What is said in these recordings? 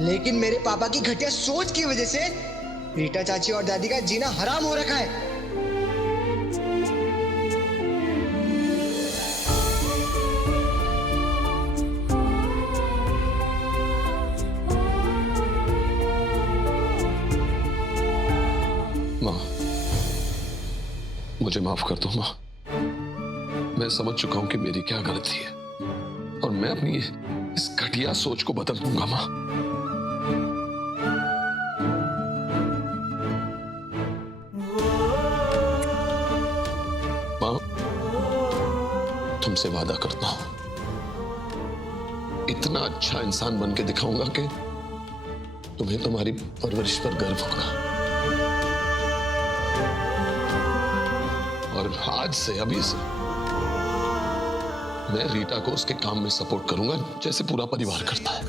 लेकिन मेरे पापा की घटिया सोच की वजह से रीटा चाची और दादी का जीना हराम हो रखा है। माँ, मुझे माफ कर दो माँ। मैं समझ चुका हूं कि मेरी क्या गलती है और मैं अपनी इस घटिया सोच को बदल दूंगा माँ। माँ, तुमसे वादा करता हूं, इतना अच्छा इंसान बन के दिखाऊंगा कि तुम्हें तुम्हारी परवरिश पर गर्व होगा। और आज से, अभी से मैं रीटा को उसके काम में सपोर्ट करूंगा जैसे पूरा परिवार करता है।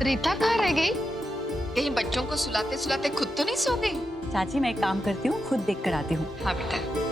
रीता कहाँ रह गई? कहीं बच्चों को सुलाते सुलाते खुद तो नहीं सो गई? चाची मैं एक काम करती हूँ, खुद देख कर आती हूँ। हाँ बेटा।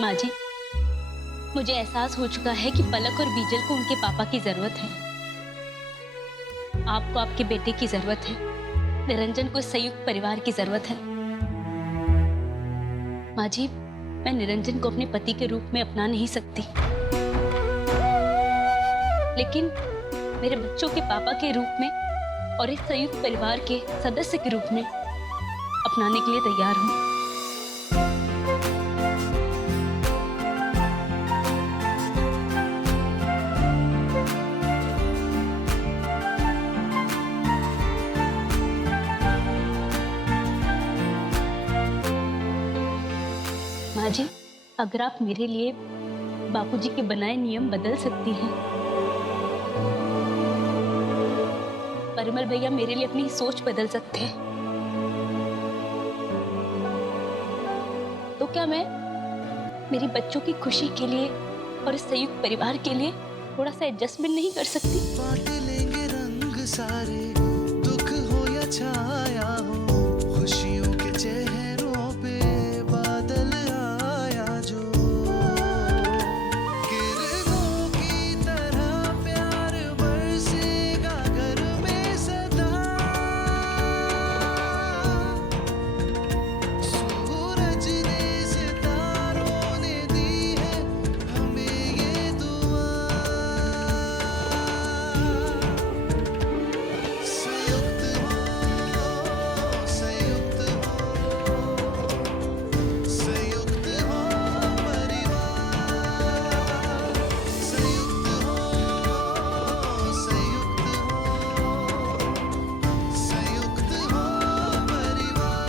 माँ जी, मुझे एहसास हो चुका है कि पलक और बीजल को उनके पापा की जरूरत है। आपको आपके बेटे की जरूरत है, निरंजन को संयुक्त परिवार की जरूरत है। माँ जी, मैं निरंजन को अपने पति के रूप में अपना नहीं सकती, लेकिन मेरे बच्चों के पापा के रूप में और एक संयुक्त परिवार के सदस्य के रूप में अपनाने के लिए तैयार हूँ। माँ जी, अगर आप मेरे लिए बापूजी के बनाए नियम बदल सकती हैं, परिमल भैया मेरे लिए अपनी सोच बदल सकते हैं, तो क्या मैं मेरी बच्चों की खुशी के लिए और इस संयुक्त परिवार के लिए थोड़ा सा एडजस्टमेंट नहीं कर सकती? बांट लेंगे रंग सारे, दुख हो या छाया हो, खुशियों के चेहरों पे बादल आया जो, किरणों की तरह प्यार बरसेगा घर में सदा, सूरज ने सितारों ने दी है हमें ये दुआ, संयुक्त हो, संयुक्त हो, संयुक्त हो परिवार, संयुक्त हो, संयुक्त हो, संयुक्त हो परिवार।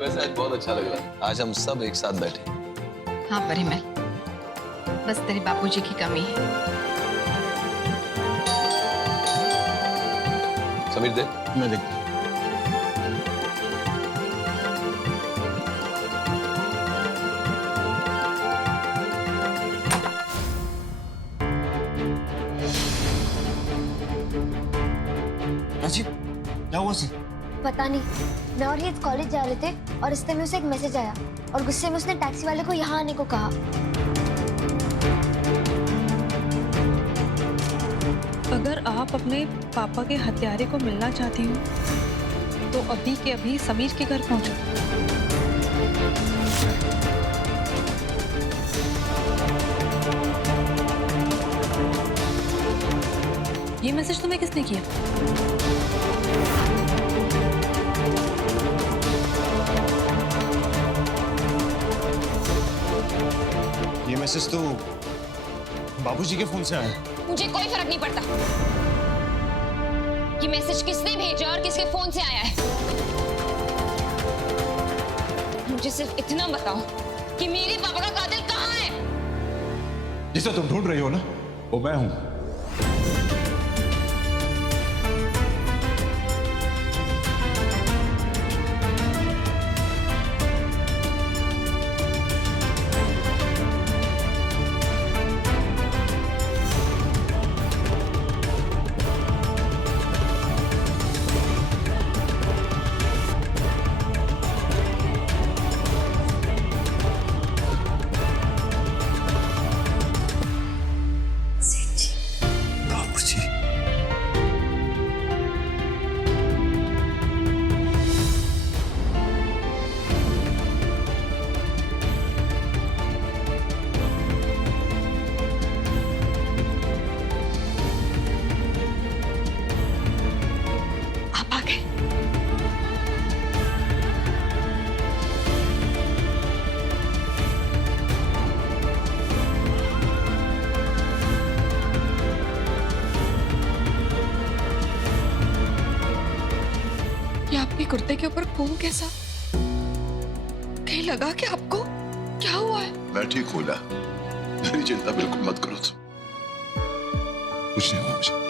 वैसे आज बहुत अच्छा लग रहा है, आज हम सब एक साथ बैठे। हाँ परिमल, बस तेरे बापूजी की कमी है। समीर दे। मैं देखता हूँ। राजीव, क्या हुआ सर? पता नहीं, मैं और ये कॉलेज जा रहे थे और रास्ते में उसे एक मैसेज आया और गुस्से में उसने टैक्सी वाले को यहाँ आने को कहा। अगर आप अपने पापा के हत्यारे को मिलना चाहती हो तो अभी के अभी समीर के घर पहुंचो। ये मैसेज तुम्हें किसने किया? ये मैसेज तो बाबूजी के फोन से आया। मुझे कोई फर्क नहीं पड़ता कि मैसेज किसने भेजा और किसके फोन से आया है। मुझे सिर्फ इतना बताओ कि मेरे पापा का कातिल कहाँ है। जिसे तुम ढूंढ रही हो ना, वो मैं हूं। कुर्ते के ऊपर खून कैसा? कहीं लगा क्या आपको? क्या हुआ है? मैं ठीक हूँ ला, मेरी चिंता बिल्कुल मत करो तुम। कुछ नहीं हुआ मुझे।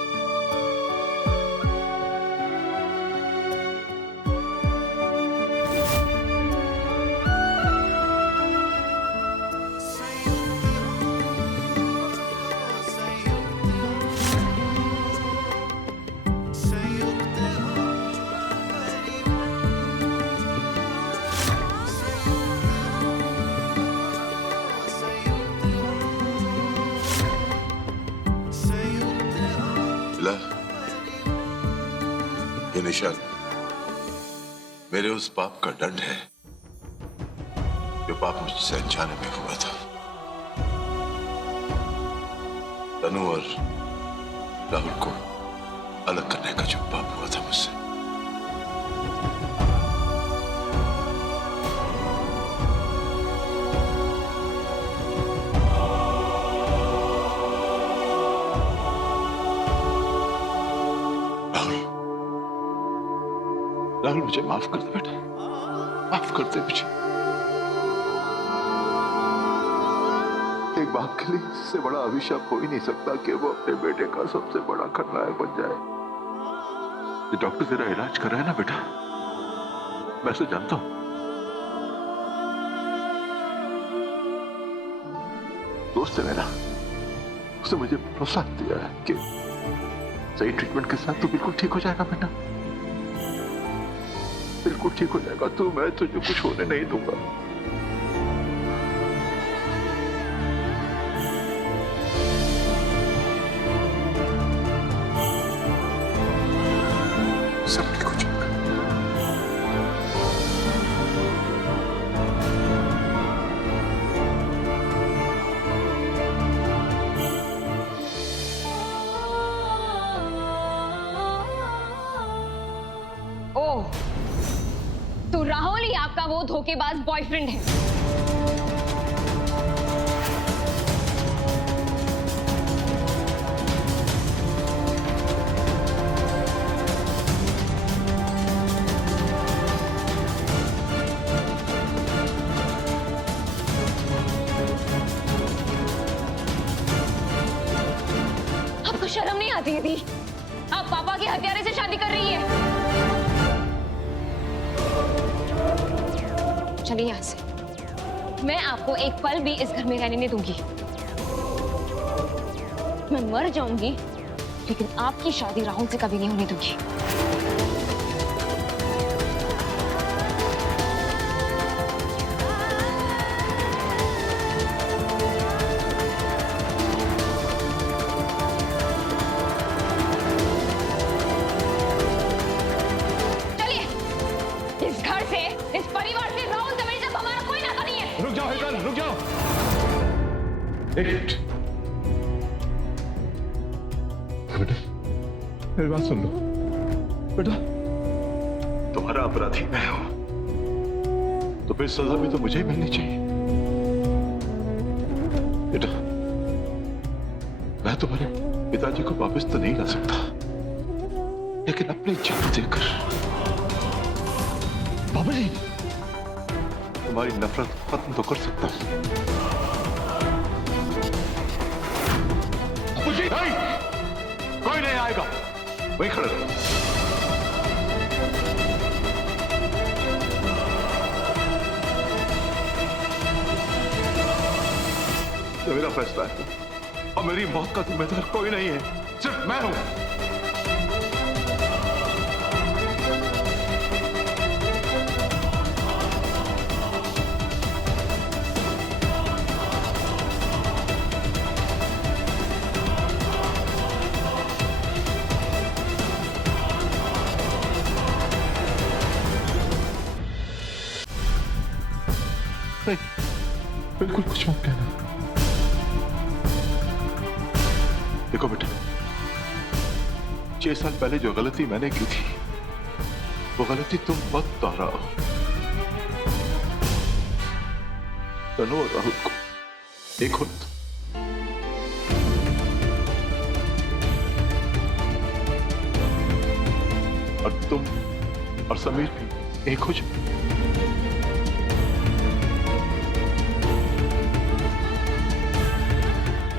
ये निशान मेरे उस पाप का दंड है जो पाप मुझसे अनजाने में हुआ था। तनु और राहुल को अलग करने का जो पाप हुआ था मुझसे। राहुल मुझे माफ कर दे बेटा, माफ कर दे मुझे। एक बाप के लिए इससे बड़ा अभिशाप हो ही नहीं सकता कि वो अपने बेटे का सबसे बड़ा खलनायक बन जाए। ये डॉक्टर तेरा इलाज कर रहा है ना बेटा, मैं उसे जानता हूं। दोस्त है मेरा, उसने मुझे भरोसा दिया है कि सही ट्रीटमेंट के साथ तू बिल्कुल ठीक हो जाएगा बेटा, बिल्कुल ठीक हो जाएगा तू। मैं तुझे कुछ होने नहीं दूंगा। सब ठीक हो जाएगा। ओह, तो राहुल ही आपका वो धोखेबाज बॉयफ्रेंड है। आपको शर्म नहीं आती है दी? आप पापा के हत्यारे से शादी कर रही है। चलिए यहां से, मैं आपको एक पल भी इस घर में रहने नहीं दूंगी। मैं मर जाऊंगी लेकिन आपकी शादी राहुल से कभी नहीं होने दूंगी। चलिए, इस घर से, इस परिवार से, राहुल से मेरे साथ हमारा कोई नाता नहीं है। रुक जाओ हेतल, रुक जाओ। एक मिनट बेटा, मेरी बात सुन लो बेटा। तुम्हारा अपराधी मैं हूं तो फिर सजा भी तो मुझे ही मिलनी चाहिए बेटा। मैं तुम्हारे पिताजी को वापस तो नहीं ला सकता, लेकिन अपनी जान देकर बाबूजी तुम्हारी नफरत खत्म तो कर सकता हूं। बाबूजी नहीं, कोई नहीं आएगा, वहीं खड़े रहो। ये मेरा फैसला है और मेरी मौत का जिम्मेदार कोई नहीं है, सिर्फ मैं हूं। नहीं, बिल्कुल कुछ मत कहना। देखो बेटा, 6 साल पहले जो गलती मैंने की थी वो गलती तुम मत दोहराओ। तनु और राहुल को एक हो और और समीर भी एक हो जाए।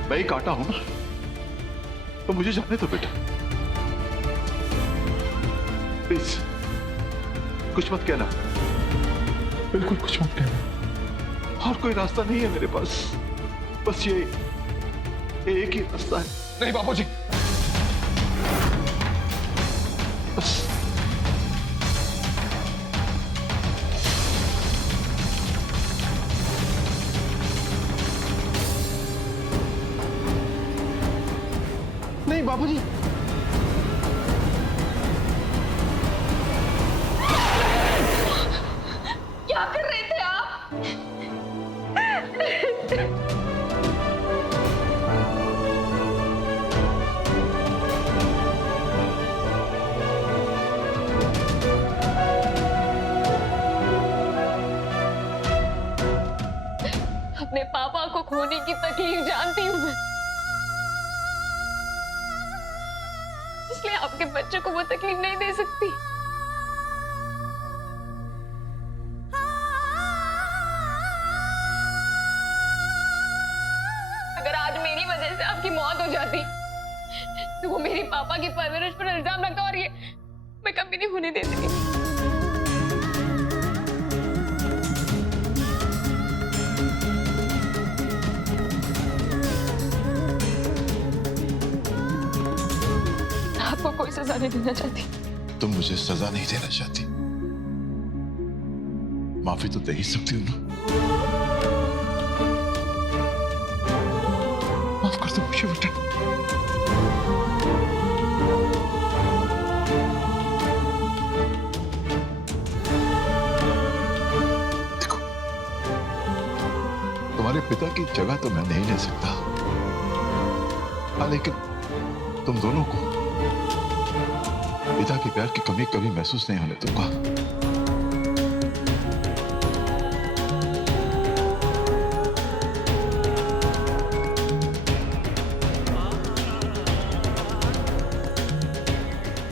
मैं ही काटा हूं ना, तो मुझे जाने दो बेटा, प्लीज कुछ मत कहना, बिल्कुल कुछ मत कहना। और कोई रास्ता नहीं है मेरे पास, बस ये एक ही रास्ता है। नहीं बापूजी, बस नहीं बापूजी, क्या कर रहे थे आप? अपने पापा को खोने की तकलीफ जानती हूँ मैं, इसलिए आपके बच्चों को वो तकलीफ नहीं दे सकती। अगर आज मेरी वजह से आपकी मौत हो जाती तो वो मेरी पापा की परवरिश पर इल्जाम लगता, और ये मैं कभी नहीं होने देती। आपको कोई सजा नहीं देना चाहती। तुम मुझे सजा नहीं देना चाहती, माफी तो दे ही सकती हो ना। माफ कर दो मुझे बेटा। देखो, तुम्हारे पिता की जगह तो मैं नहीं ले सकता, हाँ, लेकिन तुम दोनों को पिता के प्यार की कमी कभी महसूस नहीं होने दूंगा।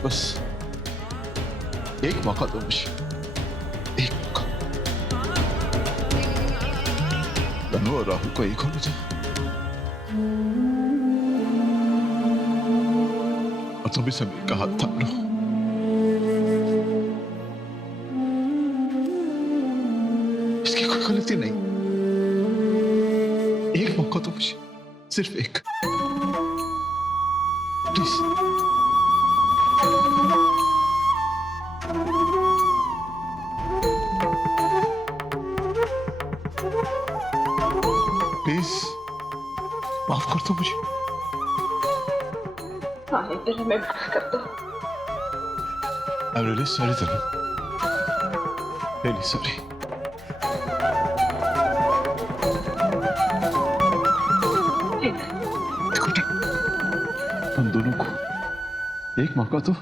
बस एक मौका दो मुझे, एक मौका। तनु और राहुल को एक होने दो, और तुम भी समीर का हाथ थाम लो। इसकी कोई गलती नहीं, एक मौका तो मुझे, सिर्फ एक, प्लीज। प्लीज माफ कर दो मुझे। मैं माफ कर दो। I'm really sorry, Tanu. Really sorry. देखो बेटा, हम दोनों को एक मौका दो,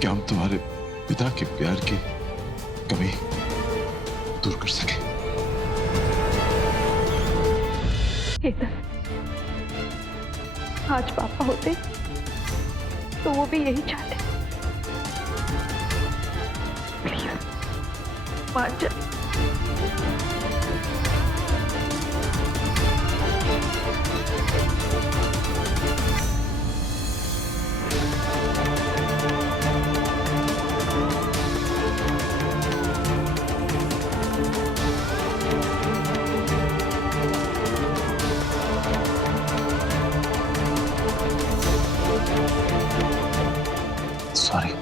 कि हम तुम्हारे पिता के प्यार की कमी दूर कर सके। आज पापा होते तो वो भी यही चाहते। मान जा। Sorry.